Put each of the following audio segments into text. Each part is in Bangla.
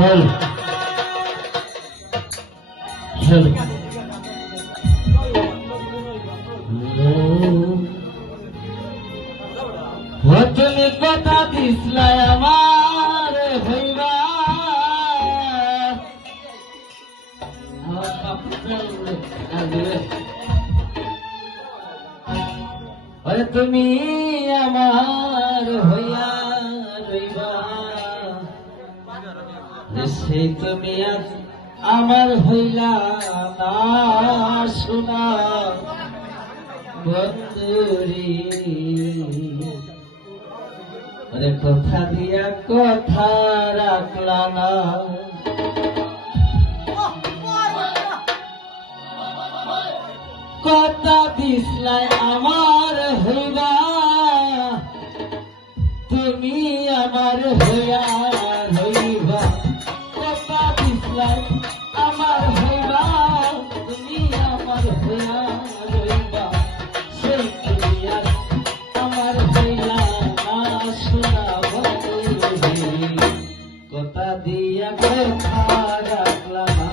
Hello. Hello. তুমি কথা দিসলাই আমার হইবা তুমি আমার হইয়া রইবা সেই তুমি আজ আমার হইলা না শোনা বন্ধুরি কথা দিয়া কথা রাখলা না কথা দিসলাই আমার হইবা তুমি আমার হইয়া রইবা কথা দিসলাই আমার হইবা তুমি আমার হইয়া রইবা সেই তুমি আর আমার হইলা না শোনা বন্ধুরে কথা দিয়া কথা রাখলা না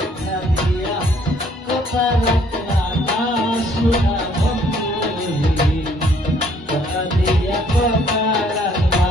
কথা দিয়া কথা রাখলা না শোনা বন্ধুরে কথা দিয়া কথা রাখলা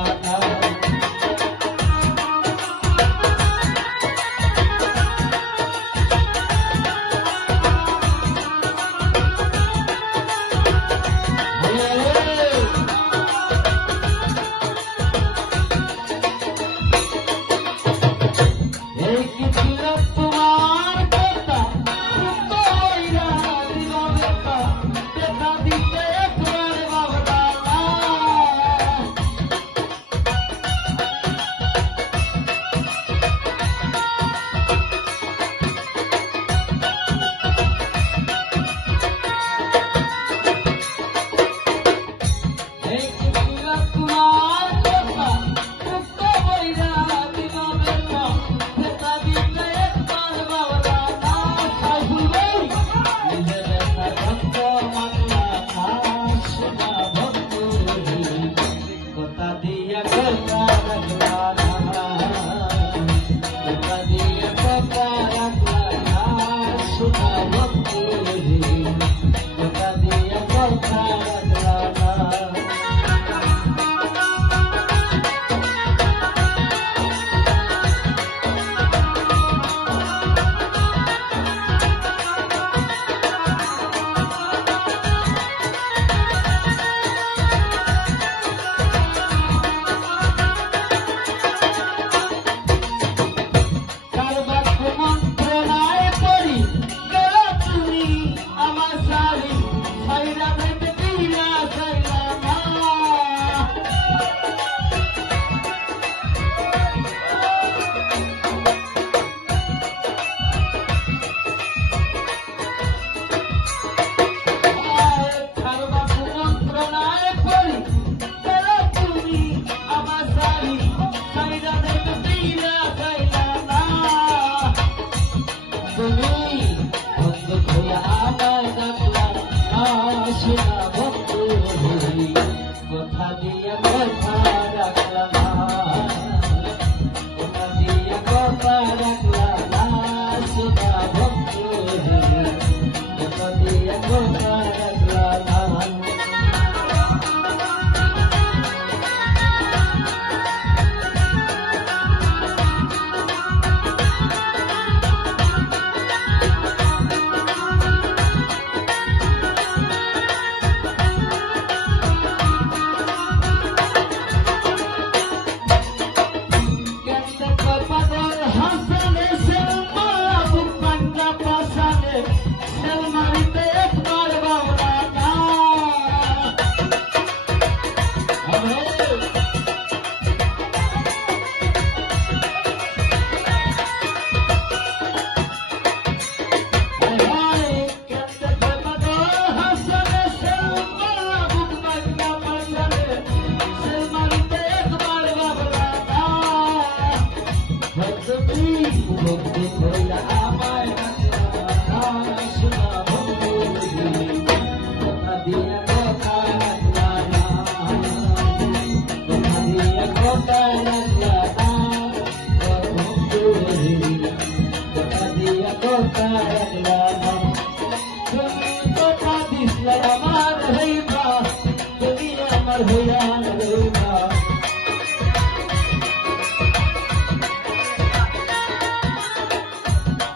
আমার হইয়া রইলা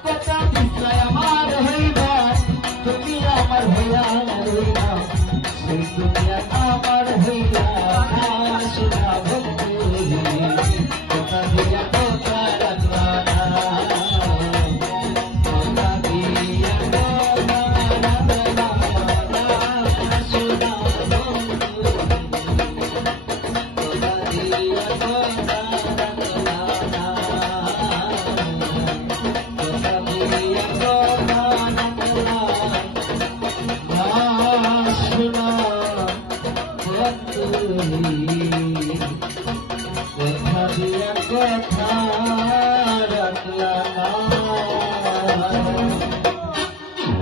কথা দিছায় আমার হইবা তুমি আমার হইয়া রইলা সেই দুনিয়া আমার হইয়া শোনা ভক্তি কথা দিয়া কথা রাখলা না কথা দিয়া কথা রাখলা না শোনা ভক্তি কথা দিয়া কথা রাখলা না কথা দিয়া কথা রাখলা শোনা কথা দিয়া কথা রাখলা না